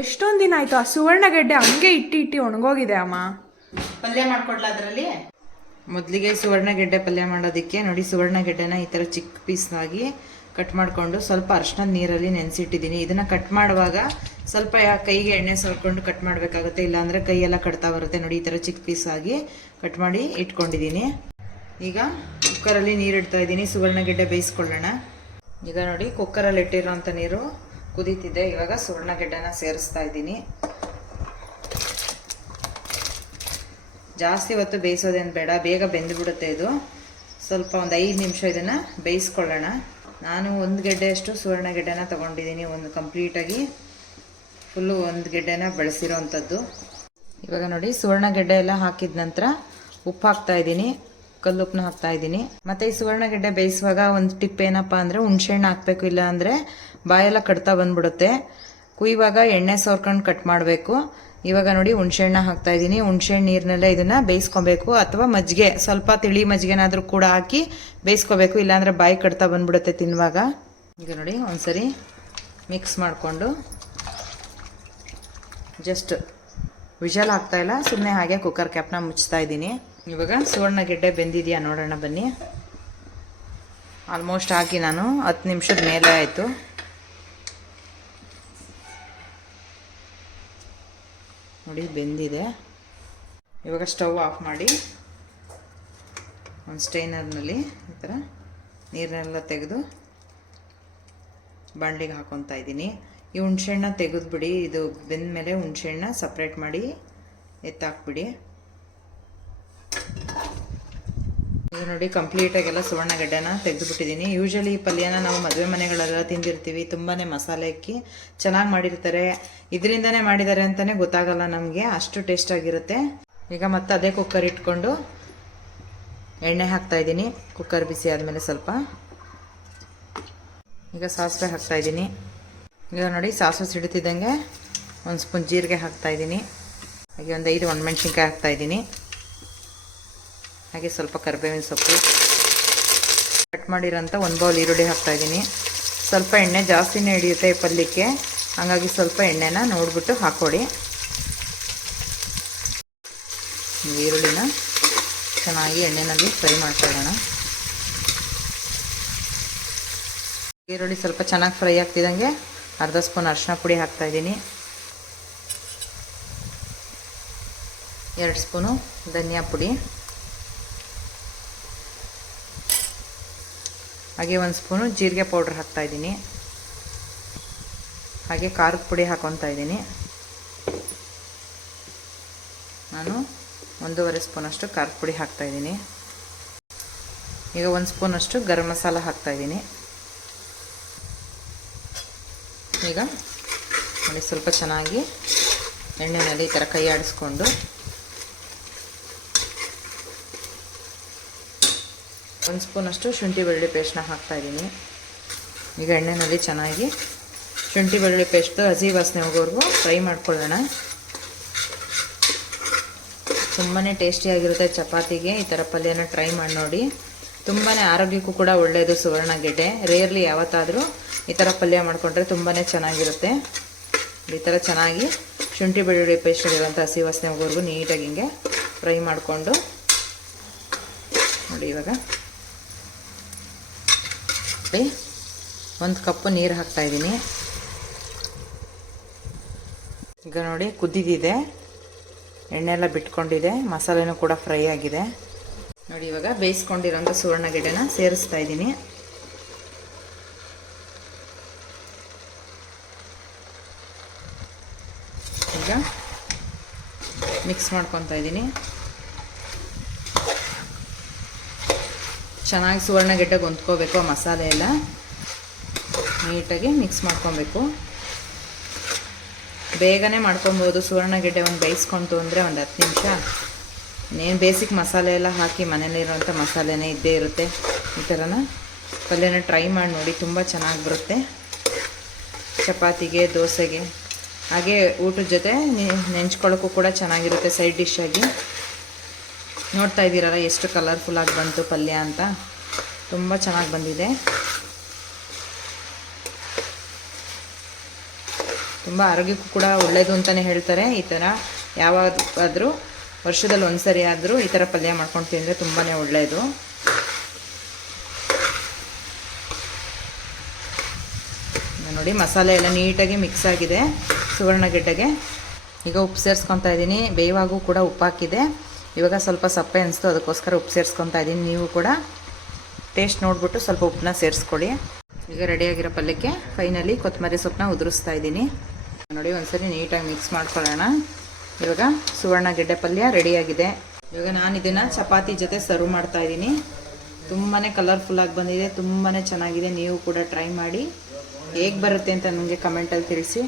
ಎಷ್ಟೊಂದು ದಿನ ಆಯ್ತು ಆ ಸುವರ್ಣಗೆಡ್ಡೆ ಹಂಗೆ ಇಟ್ಟಿ ಇಟ್ಟಿ ಒಣಗೋಗಿದೆ ಅಮ್ಮ. ಪಲ್ಯ ಮಾಡ್ಕೊಡ್ಲಾ ಅದರಲ್ಲಿ? ಮೊದಲಿಗೆ ಸುವರ್ಣಗೆಡ್ಡೆ ಪಲ್ಯ ಮಾಡೋದಕ್ಕೆ ನೋಡಿ ಸುವರ್ಣಗೆಡ್ಡೆನ ಈ ಥರ ಚಿಕ್ಕ ಪೀಸ್ನಾಗಿ ಕಟ್ ಮಾಡಿಕೊಂಡು ಸ್ವಲ್ಪ ಅರ್ಶಿನದ ನೀರಲ್ಲಿ ನೆನೆಸಿಟ್ಟಿದ್ದೀನಿ. ಇದನ್ನು ಕಟ್ ಮಾಡುವಾಗ ಸ್ವಲ್ಪ ಯಾ ಕೈಗೆ ಎಣ್ಣೆ ಸವರ್ಕೊಂಡು ಕಟ್ ಮಾಡಬೇಕಾಗುತ್ತೆ ಇಲ್ಲಾಂದರೆ ಕೈಯೆಲ್ಲ ಕಟ್ತಾ ಬರುತ್ತೆ. ನೋಡಿ ಈ ಥರ ಚಿಕ್ಕ ಪೀಸ್ ಆಗಿ ಕಟ್ ಮಾಡಿ ಇಟ್ಕೊಂಡಿದ್ದೀನಿ. ಈಗ ಕುಕ್ಕರಲ್ಲಿ ನೀರು ಇಡ್ತಾ ಇದ್ದೀನಿ. ಸುವರ್ಣಗೆಡ್ಡೆ ಬೇಯಿಸ್ಕೊಳ್ಳೋಣ. ಈಗ ನೋಡಿ ಕುಕ್ಕರಲ್ಲಿ ಇಟ್ಟಿರೋಂಥ ನೀರು ಕುದೀತಿದೆ. ಇವಾಗ ಸುವರ್ಣಗೆಡ್ಡೆನ ಸೇರಿಸ್ತಾ ಇದ್ದೀನಿ. ಜಾಸ್ತಿ ಹೊತ್ತು ಬೇಯಿಸೋದೇನು ಬೇಡ. ಬೇಗ ಬೆಂದುಬಿಡುತ್ತೆ ಇದು. ಸ್ವಲ್ಪ ಒಂದು ಐದು ನಿಮಿಷ ಇದನ್ನು ಬೇಯಿಸ್ಕೊಳ್ಳೋಣ. ನಾನು ಒಂದು ಗೆಡ್ಡೆಯಷ್ಟು ಸುವರ್ಣ ಗೆಡ್ಡೆನ ತೊಗೊಂಡಿದ್ದೀನಿ. ಒಂದು ಕಂಪ್ಲೀಟಾಗಿ ಫುಲ್ಲು ಒಂದು ಗೆಡ್ಡೆನ ಬೆಳೆಸಿರೋ ಅಂಥದ್ದು ಇವಾಗ ನೋಡಿ, ಸುವರ್ಣ ಗೆಡ್ಡೆ ಎಲ್ಲ ಹಾಕಿದ ನಂತರ ಉಪ್ಪು ಹಾಕ್ತಾ ಇದ್ದೀನಿ. ಕಲ್ಲುಪ್ಪನ್ನ ಹಾಕ್ತಾ ಇದ್ದೀನಿ. ಮತ್ತು ಈ ಸುವರ್ಣಗೆಡ್ಡೆ ಬೇಯಿಸುವಾಗ ಒಂದು ಟಿಪ್ ಏನಪ್ಪ ಅಂದರೆ ಹುಣ್ಸೆಹಣ್ಣು ಹಾಕಬೇಕು, ಇಲ್ಲ ಅಂದರೆ ಬಾಯೆಲ್ಲ ಕಡ್ತಾ ಬಂದ್ಬಿಡುತ್ತೆ. ಕುಯ್ಯುವಾಗ ಎಣ್ಣೆ ಸೋರ್ಕೊಂಡು ಕಟ್ ಮಾಡಬೇಕು. ಇವಾಗ ನೋಡಿ ಹುಣ್ಸೆಹಣ್ಣ ಹಾಕ್ತಾ ಇದ್ದೀನಿ. ಹುಣ್ಸೆಹಣ್ಣು ನೀರಿನಲ್ಲೇ ಇದನ್ನು ಬೇಯಿಸ್ಕೊಬೇಕು. ಅಥವಾ ಮಜ್ಜಿಗೆ, ಸ್ವಲ್ಪ ತಿಳಿ ಮಜ್ಜಿಗೆನಾದರೂ ಕೂಡ ಹಾಕಿ ಬೇಯಿಸ್ಕೋಬೇಕು ಇಲ್ಲಾಂದರೆ ಬಾಯಿ ಕಡ್ತಾ ಬಂದ್ಬಿಡುತ್ತೆ ತಿನ್ನುವಾಗ. ಈಗ ನೋಡಿ ಒಂದ್ಸರಿ ಮಿಕ್ಸ್ ಮಾಡಿಕೊಂಡು ಜಸ್ಟ್ ವಿಜಲ್ ಹಾಕ್ತಾ ಇಲ್ಲ. ಸುಮ್ಮನೆ ಹಾಗೆ ಕುಕ್ಕರ್ ಕ್ಯಾಪ್ನ ಮುಚ್ತಾ ಇದ್ದೀನಿ. ಇವಾಗ ಸುವರ್ಣ ಗೆಡ್ಡೆ ಬೆಂದಿದೆಯಾ ನೋಡೋಣ ಬನ್ನಿ. ಆಲ್ಮೋಸ್ಟ್ ಹಾಕಿ ನಾನು ಹತ್ತು ನಿಮಿಷದ ಮೇಲೆ ಆಯಿತು. ನೋಡಿ, ಬೆಂದಿದೆ. ಇವಾಗ ಸ್ಟವ್ ಆಫ್ ಮಾಡಿ, ಒಂದು ಸ್ಟೈನರ್ನಲ್ಲಿ ಈ ಥರ ನೀರನ್ನೆಲ್ಲ ತೆಗೆದು ಬಾಣಲಿಗೆ ಹಾಕೊತಾ ಇದ್ದೀನಿ. ಈ ಹುಣ್ಸೆಹಣ್ಣ ತೆಗೆದುಬಿಡಿ, ಇದು ಬೆಂದ ಮೇಲೆ ಹುಣ್ಸೆಹಣ್ಣ ಸಪ್ರೇಟ್ ಮಾಡಿ ಎತ್ತಾಕ್ಬಿಡಿ. ಇದು ನೋಡಿ ಕಂಪ್ಲೀಟಾಗೆಲ್ಲ ಸುವರ್ಣಗಡ್ಡೆನ ತೆಗೆದುಬಿಟ್ಟಿದ್ದೀನಿ. ಯೂಶಲಿ ಈ ಪಲ್ಯನ ನಾವು ಮದುವೆ ಮನೆಗಳೆಲ್ಲ ತಿಂದಿರ್ತೀವಿ ತುಂಬಾ ಮಸಾಲೆ ಹಾಕಿ ಚೆನ್ನಾಗಿ ಮಾಡಿರ್ತಾರೆ. ಇದರಿಂದನೇ ಮಾಡಿದ್ದಾರೆ ಅಂತಲೇ ಗೊತ್ತಾಗಲ್ಲ ನಮಗೆ, ಅಷ್ಟು ಟೇಸ್ಟಾಗಿರುತ್ತೆ ಈಗ ಮತ್ತೆ ಅದೇ ಕುಕ್ಕರ್ ಇಟ್ಕೊಂಡು ಎಣ್ಣೆ ಹಾಕ್ತಾ ಇದ್ದೀನಿ. ಕುಕ್ಕರ್ ಬಿಸಿ ಆದಮೇಲೆ ಸ್ವಲ್ಪ. ಈಗ ಸಾಸಿವೆ ಹಾಕ್ತಾ ಇದ್ದೀನಿ. ಈಗ ನೋಡಿ ಸಾಸಿವೆ ಸಿಡಿತಿದ್ದಂಗೆ ಒಂದು ಸ್ಪೂನ್ ಜೀರಿಗೆ ಹಾಕ್ತಾ ಇದ್ದೀನಿ. ಹಾಗೆ ಒಂದು ಐದು ಒಣಮೆಣ್ಸಿನ್ಕಾಯಿ ಹಾಕ್ತಾ ಇದ್ದೀನಿ. ಹಾಗೆ ಸ್ವಲ್ಪ ಕರಿಬೇವಿನ ಸೊಪ್ಪು. ಕಟ್ ಮಾಡಿರೋಂಥ ಒಂದು ಬೌಲ್ ಈರುಳ್ಳಿ ಹಾಕ್ತಾ ಇದ್ದೀನಿ. ಸ್ವಲ್ಪ ಎಣ್ಣೆ ಜಾಸ್ತಿನೇ ಹಿಡಿಯುತ್ತೆ ಈ ಪಲ್ಯಕ್ಕೆ. ಹಾಗಾಗಿ ಸ್ವಲ್ಪ ಎಣ್ಣೆನ ನೋಡಿಬಿಟ್ಟು ಹಾಕ್ಕೊಡಿ ಈರುಳ್ಳಿನ ಚೆನ್ನಾಗಿ ಎಣ್ಣೆನಲ್ಲಿ ಫ್ರೈ ಮಾಡ್ಕೊಳ್ಳೋಣ ಈರುಳ್ಳಿ ಸ್ವಲ್ಪ ಚೆನ್ನಾಗಿ ಫ್ರೈ ಆಗ್ತಿದ್ದಂಗೆ ಅರ್ಧ ಸ್ಪೂನ್ ಅರಿಶಿನ ಪುಡಿ ಹಾಕ್ತಾ ಇದ್ದೀನಿ. ಎರಡು ಸ್ಪೂನು ಧನಿಯಾ ಪುಡಿ. ಹಾಗೆ ಒಂದು ಸ್ಪೂನು ಜೀರಿಗೆ ಪೌಡ್ರ್ ಹಾಕ್ತಾ ಇದ್ದೀನಿ. ಹಾಗೆ ಖಾರದ ಪುಡಿ ಹಾಕೊತಾ ಇದ್ದೀನಿ. ನಾನು ಒಂದೂವರೆ ಸ್ಪೂನಷ್ಟು ಖಾರದ ಪುಡಿ ಹಾಕ್ತಾ ಇದ್ದೀನಿ. ಈಗ ಒಂದು ಸ್ಪೂನಷ್ಟು ಗರಂ ಮಸಾಲ ಹಾಕ್ತಾ ಇದ್ದೀನಿ. ಈಗ ನೋಡಿ ಸ್ವಲ್ಪ ಚೆನ್ನಾಗಿ ಎಣ್ಣೆಯಲ್ಲಿ ಈ ಥರ ಕೈ ಆಡಿಸ್ಕೊಂಡು ಒಂದು ಸ್ಪೂನಷ್ಟು ಶುಂಠಿ ಬೆಳ್ಳುಳ್ಳಿ ಪೇಸ್ಟ್ನ ಹಾಕ್ತಾ ಇದ್ದೀನಿ. ಈಗ ಎಣ್ಣೆಯಲ್ಲಿ ಚೆನ್ನಾಗಿ ಶುಂಠಿ ಬೆಳ್ಳುಳ್ಳಿ ಪೇಸ್ಟು ಹಸಿ ವಾಸನೆ ಹೋಗೋವರೆಗೂ ಫ್ರೈ ಮಾಡ್ಕೊಳ್ಳೋಣ. ತುಂಬಾ ಟೇಸ್ಟಿಯಾಗಿರುತ್ತೆ ಚಪಾತಿಗೆ, ಈ ಥರ ಪಲ್ಯನ ಟ್ರೈ ಮಾಡಿ ನೋಡಿ. ತುಂಬಾ ಆರೋಗ್ಯಕ್ಕೂ ಕೂಡ ಒಳ್ಳೆಯದು ಸುವರ್ಣಗೆಡ್ಡೆ ರೇರ್ಲಿ ಯಾವತ್ತಾದರೂ ಈ ಥರ ಪಲ್ಯ ಮಾಡಿಕೊಂಡ್ರೆ ತುಂಬಾ ಚೆನ್ನಾಗಿರುತ್ತೆ. ಈ ಥರ ಚೆನ್ನಾಗಿ ಶುಂಠಿ ಬೆಳ್ಳುಳ್ಳಿ ಪೇಸ್ಟ್ ಇರುವಂಥ ಹಸಿ ವಾಸನೆ ಹೋಗೋವರೆಗೂ ನೀಟಾಗಿ ಹಿಂಗೆ ಫ್ರೈ ಮಾಡಿಕೊಂಡು ನೋಡಿ ಇವಾಗ. ಒಂದು ಕಪ್ಪು ನೀರು ಹಾಕ್ತಾ ಇದ್ದೀನಿ. ಈಗ ನೋಡಿ ಕುದ್ದಿದೆ ಎಣ್ಣೆ ಎಲ್ಲ ಬಿಟ್ಕೊಂಡಿದೆ. ಮಸಾಲೆನೂ ಕೂಡ ಫ್ರೈ ಆಗಿದೆ. ನೋಡಿ ಇವಾಗ ಬೇಯಿಸ್ಕೊಂಡಿರೋಂಥ ಗಿಡನ ಸೇರಿಸ್ತಾ ಇದ್ದೀನಿ. ಈಗ ಮಿಕ್ಸ್ ಮಾಡ್ಕೊತಾ ಇದ್ದೀನಿ. ಚೆನ್ನಾಗಿ ಸುವರ್ಣಗೆಡ್ಡೆಗೆ ಹೊಂದ್ಕೋಬೇಕು ಆ ಮಸಾಲೆ ಎಲ್ಲ. ನೀಟಾಗಿ ಮಿಕ್ಸ್ ಮಾಡ್ಕೊಬೇಕು. ಬೇಗನೆ ಮಾಡ್ಕೊಬೋದು ಸುವರ್ಣಗೆಡ್ಡೆ ಒಂದು ಬೇಯಿಸ್ಕೊಂತು ಅಂದರೆ ಒಂದು ಹತ್ತು ನಿಮಿಷ. ಇನ್ನೇನು ಬೇಸಿಕ್ ಮಸಾಲೆ ಎಲ್ಲ ಹಾಕಿ ಮನೇಲಿರುವಂಥ ಮಸಾಲೆನೇ ಇದ್ದೇ ಇರುತ್ತೆ. ಈ ಥರನ ಪಲ್ಯನ ಟ್ರೈ ಮಾಡಿ ನೋಡಿ, ತುಂಬ ಚೆನ್ನಾಗಿ ಬರುತ್ತೆ. ಚಪಾತಿಗೆ, ದೋಸೆಗೆ. ಹಾಗೆ ಊಟದ ಜೊತೆ ನೆಂಚ್ಕೊಳ್ಳೋಕ್ಕೂ ಕೂಡ ಚೆನ್ನಾಗಿರುತ್ತೆ ಸೈಡ್ ಡಿಶ್ ಆಗಿ. ನೋಡ್ತಾ ಇದ್ದೀರಲ್ಲ ಎಷ್ಟು ಕಲರ್ಫುಲ್ಲಾಗಿ ಬಂತು ಪಲ್ಯ ಅಂತ. ತುಂಬ ಚೆನ್ನಾಗಿ ಬಂದಿದೆ. ತುಂಬ ಆರೋಗ್ಯಕ್ಕೂ ಕೂಡ ಒಳ್ಳೆಯದು ಅಂತಲೇ ಹೇಳ್ತಾರೆ. ಈ ಥರ ಯಾವಾಗಾದರೂ ವರ್ಷದಲ್ಲಿ ಒಂದು ಸರಿ ಆದರೂ ಈ ಥರ ಪಲ್ಯ ಮಾಡ್ಕೊಂಡು ತಿಂದರೆ ತುಂಬಾ ಒಳ್ಳೆಯದು ನೋಡಿ ಮಸಾಲೆ ಎಲ್ಲ ನೀಟಾಗಿ ಮಿಕ್ಸ್ ಆಗಿದೆ. ಸುವರ್ಣಗೆಡ್ಡೆಗೆ ಈಗ ಉಪ್ಪು ಸೇರಿಸ್ಕೊತಾ ಇದ್ದೀನಿ. ಬೇಯುವಾಗೂ ಕೂಡ ಉಪ್ಪು ಹಾಕಿದೆ ಇವಾಗ ಸ್ವಲ್ಪ ಸಪ್ಪೆ ಅನಿಸ್ತು, ಅದಕ್ಕೋಸ್ಕರ ಉಪ್ಪು ಸೇರಿಸ್ಕೊತಾ ಇದ್ದೀನಿ ನೀವು ಕೂಡ ಟೇಸ್ಟ್ ನೋಡಿಬಿಟ್ಟು ಸ್ವಲ್ಪ ಉಪ್ಪನ್ನ ಸೇರಿಸ್ಕೊಳ್ಳಿ. ಈಗ ರೆಡಿಯಾಗಿರೋ ಪಲ್ಯಕ್ಕೆ ಫೈನಲಿ ಕೊತ್ತಂಬರಿ ಸೊಪ್ಪನ್ನ ಉದುರಿಸ್ತಾ ಇದ್ದೀನಿ ನೋಡಿ, ಒಂದ್ಸರಿ ನೀಟಾಗಿ ಮಿಕ್ಸ್ ಮಾಡ್ಕೊಳ್ಳೋಣ. ಇವಾಗ ಸುವರ್ಣ ಗೆಡ್ಡೆ ಪಲ್ಯ ರೆಡಿಯಾಗಿದೆ ಇವಾಗ ನಾನು ಇದನ್ನು ಚಪಾತಿ ಜೊತೆ ಸರ್ವ್ ಮಾಡ್ತಾ ಇದ್ದೀನಿ ತುಂಬಾ ಕಲರ್ಫುಲ್ಲಾಗಿ ಬಂದಿದೆ ತುಂಬಾ ಚೆನ್ನಾಗಿದೆ. ನೀವು ಕೂಡ ಟ್ರೈ ಮಾಡಿ. ಹೇಗೆ ಬರುತ್ತೆ ಅಂತ ನನಗೆ ಕಮೆಂಟಲ್ಲಿ ತಿಳಿಸಿ.